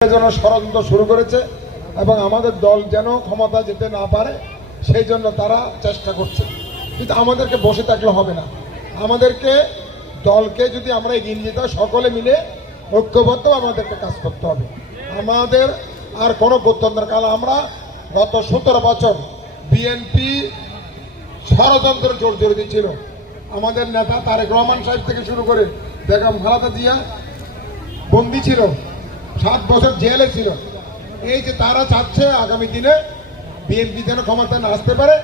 যেন ষড়যন্ত্র শুরু করেছে এবং আমাদের দল যেন ক্ষমতা যেতে না পারে সেই জন্য তারা চেষ্টা করছে। কিন্তু আমাদেরকে বসে থাকলে হবে না, আমাদেরকে দলকে যদি আমরা এগিয়ে নিয়ে যেতে হয় সকলে মিলে ঐক্যবদ্ধ আমাদেরকে কাজ করতে হবে। আমাদের আর কোনো গত্যন্তর কাল আমরা গত 17 বছর বিএনপি ষড়যন্ত্র জড়িত ছিল। আমাদের নেতা তারেক রহমান সাহেব থেকে শুরু করে বেগম খালেদা জিয়া বন্দী ছিল, 7 বছর জেলে ছিল। এই যে তারা চাচ্ছে আগামী দিনে বিএনপি যেন ক্ষমতায় না আসতে পারে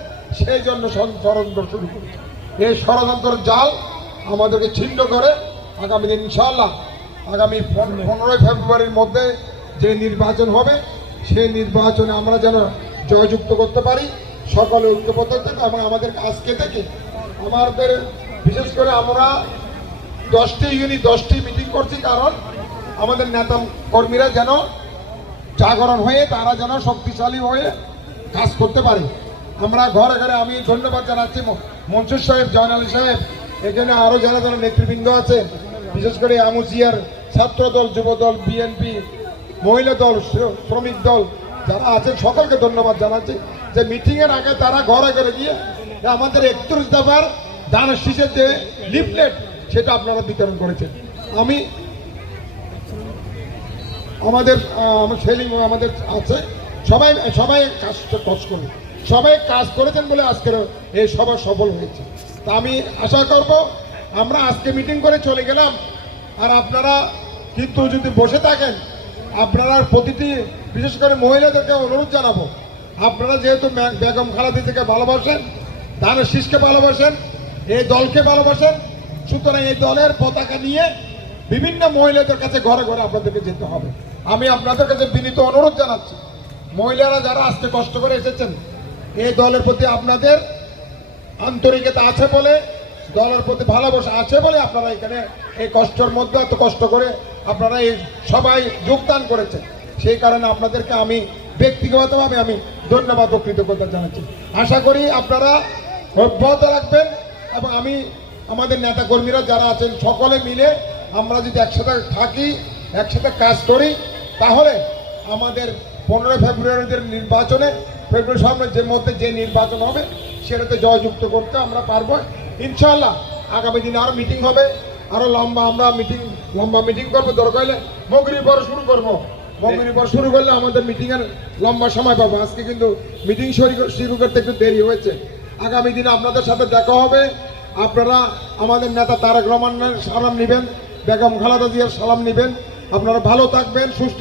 সেই জন্য ষড়যন্ত্র শুরু করেছে। এই ষড়যন্ত্রের জাল আমাদেরকে ছিন্ন করে আগামী দিন ইনশাআল্লাহ আগামী 15 ফেব্রুয়ারির মধ্যে যে নির্বাচন হবে সেই নির্বাচনে আমরা যেন জয়যুক্ত করতে পারি, সকলে ঐক্যবদ্ধ থাকবে। এবং আমাদের আজকে থেকে আমাদের বিশেষ করে আমরা 10টি ইউনিট 10টি মিটিং করছি, কারণ আমাদের নেতা কর্মীরা যেন জাগরণ হয়ে তারা যেন শক্তিশালী হয়ে কাজ করতে পারে। আমরা ঘরে ঘরে আমি ধন্যবাদ জানাচ্ছি মনসুর সাহেব, জয়নাল সাহেব, এখানে আরো যারা যারা নেতৃবৃন্দ আছে, বিশেষ করে আমুজিয়ার ছাত্র দল, যুব দল, বিএনপি, মহিলা দল, শ্রমিক দল যারা আছেন সকলকে ধন্যবাদ জানাচ্ছি যে মিটিং এর আগে তারা ঘরে ঘরে গিয়ে আমাদের 31 দফার দানের শীষের যে লিফলেট সেটা আপনারা বিতরণ করেছেন। আমি আমাদের সেলিং আমাদের আছে, সবাই কাজ করে সবাই কাজ করেছেন বলে আজকের এই সভা সফল হয়েছে। তা আমি আশা করব আমরা আজকে মিটিং করে চলে গেলাম, আর আপনারা কিন্তু যদি বসে থাকেন, আপনারা প্রতিটি বিশেষ করে মহিলাদেরকে অনুরোধ জানাবো, আপনারা যেহেতু বেগম খালেদা জিয়াকে ভালোবাসেন, ধানের শীষকে ভালোবাসেন, এই দলকে ভালোবাসেন, সুতরাং এই দলের পতাকা নিয়ে বিভিন্ন মহিলাদের কাছে ঘরে ঘরে আপনাদেরকে যেতে হবে। আমি আপনাদের কাছে বিনীত অনুরোধ জানাচ্ছি, মহিলারা যারা আজকে কষ্ট করে এসেছেন, এই দলের প্রতি আপনাদের আন্তরিকতা আছে বলে, দলের প্রতি ভালোবাসা আছে বলে আপনারা এখানে এই কষ্টের মধ্যে এত কষ্ট করে আপনারা এই সবাই যোগদান করেছেন। সেই কারণে আপনাদেরকে আমি ব্যক্তিগতভাবে আমি ধন্যবাদ ও কৃতজ্ঞতা জানাচ্ছি। আশা করি আপনারা অব্যাহত রাখবেন এবং আমি আমাদের নেতা কর্মীরা যারা আছেন সকলে মিলে আমরা যদি একসাথে থাকি, একসাথে কাজ করি, তাহলে আমাদের 15 ফেব্রুয়ারির নির্বাচনে ফেব্রুয়ারি সামনে যে মধ্যে যে নির্বাচন হবে সেটাতে জয়যুক্ত করতে আমরা পারবো ইনশাআল্লাহ। আগামী দিনে আরো মিটিং হবে, আরো লম্বা মিটিং করবো, দরকার হলে মগরিব পর শুরু করবো। মগরিব পর শুরু করলে আমাদের মিটিং এর লম্বা সময় পাবো। আজকে কিন্তু মিটিং শুরু করতে একটু দেরি হয়েছে। আগামী দিনে আপনাদের সাথে দেখা হবে, আপনারা আমাদের নেতা তারেক রহমানের সালাম নেবেন, বেগম খালেদা জিয়ার সালাম নেবেন। আপনারা ভালো থাকবেন, সুস্থ